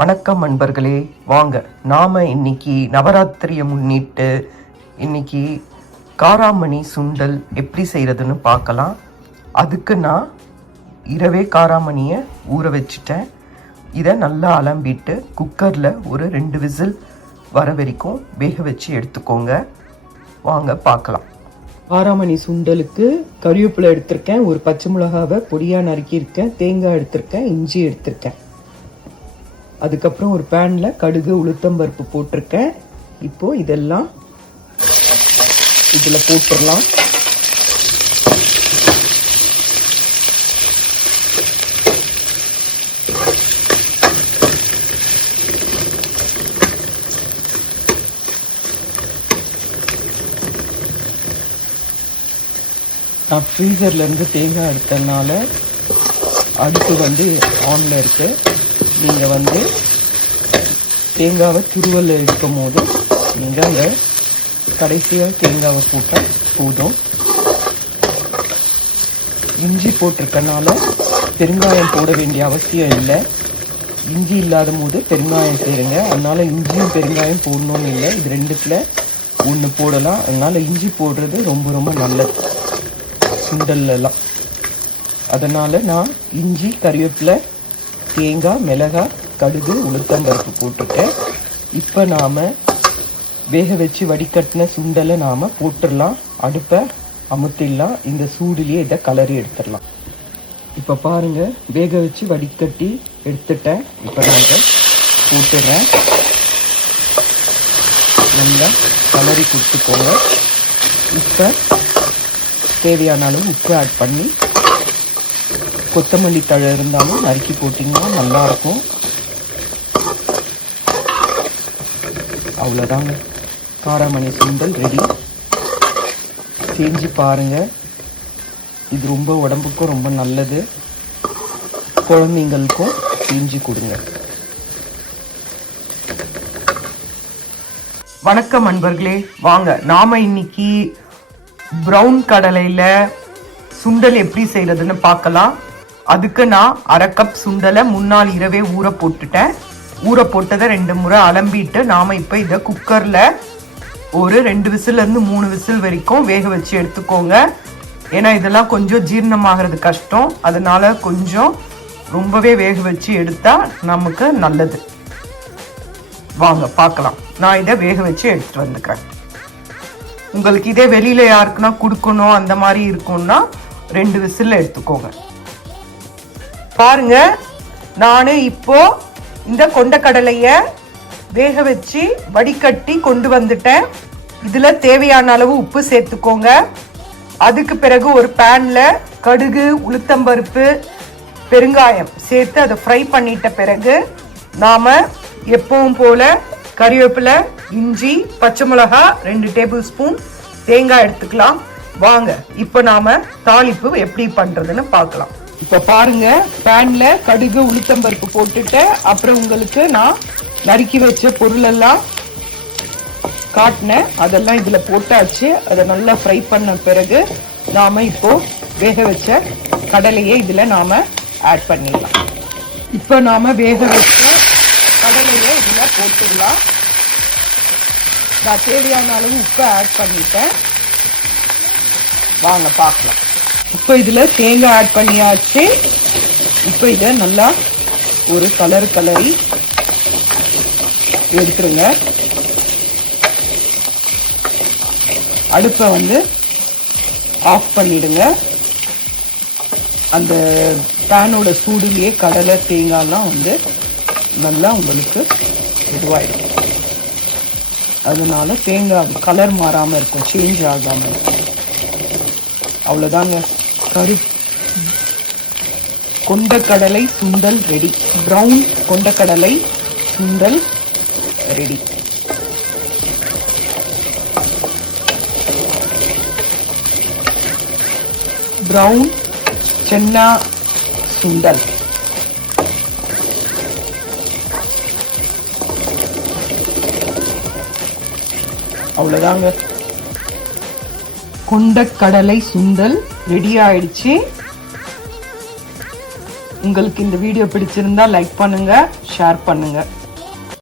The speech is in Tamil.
வணக்கம் நண்பர்களே, வாங்க நாம இன்னைக்கு நவராத்திரியை முன்னிட்டு இன்னைக்கு காராமணி சுண்டல் எப்படி செய்கிறதுன்னு பார்க்கலாம். அதுக்கு நான் இரவே காராமணியை ஊற வச்சுட்டேன். இதை நல்லா அலம்பிட்டு குக்கரில் ஒரு 2 விசில் வர வரைக்கும் வேக வச்சு எடுத்துக்கோங்க. வாங்க பார்க்கலாம். காராமணி சுண்டலுக்கு கறிவேப்பிலை எடுத்திருக்கேன், ஒரு பச்சை மிளகாவை பொடியாக நறுக்கியிருக்கேன், தேங்காய் எடுத்திருக்கேன், இஞ்சி எடுத்திருக்கேன். அதுக்கப்புறம் ஒரு பேனில் கடுகு உளுத்தம்பருப்பு போட்டிருக்கேன். இப்போ இதெல்லாம் இதில் போட்டுடலாம். நான் ஃப்ரீசர்லேருந்து தேங்காய் எடுத்ததுனால அடுப்பு ஆனில் இருக்குது. நீங்கள் தேங்காவை துருவல் எடுக்கும் போது நீங்கள் அந்த கடைசியாக தேங்காவை போட்டால் போதும். இஞ்சி போட்டிருக்கனால பெருங்காயம் போட வேண்டிய அவசியம் இல்லை. இஞ்சி இல்லாத போது பெருங்காயம் சேருங்க. அதனால் இஞ்சியும் பெருங்காயம் போடணும்னு இல்லை, இது ரெண்டுத்தில் ஒன்று போடலாம். அதனால் இஞ்சி போடுறது ரொம்ப ரொம்ப நல்லது சுண்டல்லாம். அதனால் நான் இஞ்சி, கறிவேப்பிலை, தேங்காய், மிளகாய், கடுகு, உளுத்தம்பருப்பு போட்டுட்டேன். இப்போ நாம் வேக வச்சு வடிகட்டின சுண்டலை நாம் போட்டுடலாம். அடுப்பை அமுத்திடலாம். இந்த சூடுலேயே இதை கலரி எடுத்துடலாம். இப்போ பாருங்கள், வேக வச்சு வடிகட்டி எடுத்துட்டேன். இப்போ நான் போட்டுடுறேன். நல்லா கலரி கொடுத்துக்கோங்க. இப்போ தேவையான அளவு உப்பு ஆட் பண்ணி கொத்தமல்லி தழை இருந்தாலும் நறுக்கி போட்டிங்கன்னா நல்லாயிருக்கும். அவ்வளோதாங்க, காராமணி சுண்டல் ரெடி. செஞ்சு பாருங்கள், இது ரொம்ப உடம்புக்கும் ரொம்ப நல்லது. குழந்தைங்களுக்கும் செஞ்சு கொடுங்க. வணக்கம் நண்பர்களே, வாங்க நாம இன்னைக்கு ப்ரௌன் கடலையில் சுண்டல் எப்படி செய்கிறதுன்னு பார்க்கலாம். அதுக்கு நான் 1/2 கப் சுண்டலை முன்னாள் இரவே ஊற போட்டுட்டேன். ஊற போட்டதை 2 முறை அலம்பிட்டு நாம் இப்போ இதை குக்கரில் ஒரு 2 விசிலேருந்து 3 விசில் வரைக்கும் வேக வச்சு எடுத்துக்கோங்க. ஏன்னா இதெல்லாம் கொஞ்சம் ஜீரணமாகிறது கஷ்டம். அதனால கொஞ்சம் ரொம்பவே வேக வச்சு எடுத்தால் நமக்கு நல்லது. வாங்க பார்க்கலாம். நான் இதை வேக வச்சு எடுத்துட்டு வந்துக்கிறேன். உங்களுக்கு இதே வெளியில் யாருக்குன்னா கொடுக்கணும் அந்த மாதிரி இருக்கும்னா 2 விசில் எடுத்துக்கோங்க. பாருங்க, நான் இப்போ இந்த கொண்டக்கடலையை வேக வச்சு வடிகட்டி கொண்டு வந்துட்டேன். இதில் தேவையான அளவு உப்பு சேர்த்துக்கோங்க. அதுக்கு பிறகு ஒரு பேனில் கடுகு, உளுத்தம்பருப்பு, பெருங்காயம் சேர்த்து அதை ஃப்ரை பண்ணிட்ட பிறகு நாம் எப்பவும் போல கறிவேப்பிலை, இஞ்சி, பச்சை மிளகா 2 டேபிள் ஸ்பூன், தேங்காய் எடுத்துக்கலாம். வாங்க இப்போ நாம தாளிப்பு எப்படி பண்றதுன்னு பார்க்கலாம். இப்போ பாருங்க, பேன்ல கடுகு உளுத்தம்பருப்பு போட்டுட்டு அப்புறம் உங்களுக்கு நான் நறுக்கி வச்ச பொருள் எல்லாம் காட்டினேன். அதெல்லாம் இதுல போட்டாச்சு. அதை நல்லா ஃப்ரை பண்ண பிறகு நாம இப்போ வேக வச்ச கடலையை இதுல நாம ஆட் பண்ணிடலாம். இப்போ நாம வேக வச்ச கடலையை இதுல போட்டுடலாம். நான் தேவையான அளவு உப்பை ஆட் பண்ணிட்டேன். வாங்க பார்க்கலாம். இப்போ இதில் தேங்காய் ஆட் பண்ணியாச்சு. இப்போ இதை நல்லா ஒரு கலரி எடுத்துருங்க. அடுப்பை ஆஃப் பண்ணிடுங்க. அந்த பேனோட சூடுலேயே கடலை, தேங்காய்லாம் நல்லா உங்களுக்கு இதுவாயிடும். அதனால தேங்காய் கலர் மாறாமல் இருக்கும், சேஞ்ச் ஆகாமல் இருக்கும். அவ்வளோதாங்க, கொண்டக்கடலை சுண்டல் ரெடி. ப்ரௌன் கொண்டக்கடலை சுண்டல் ரெடி. ப்ரௌன் சென்னா சுண்டல். அவ்வளோதாங்க, கொண்டக்கடலை சுண்டல் ரெடி ஆயிடுச்சு. உங்களுக்கு இந்த வீடியோ பிடிச்சிருந்தா லைக் பண்ணுங்க, ஷேர் பண்ணுங்கள்.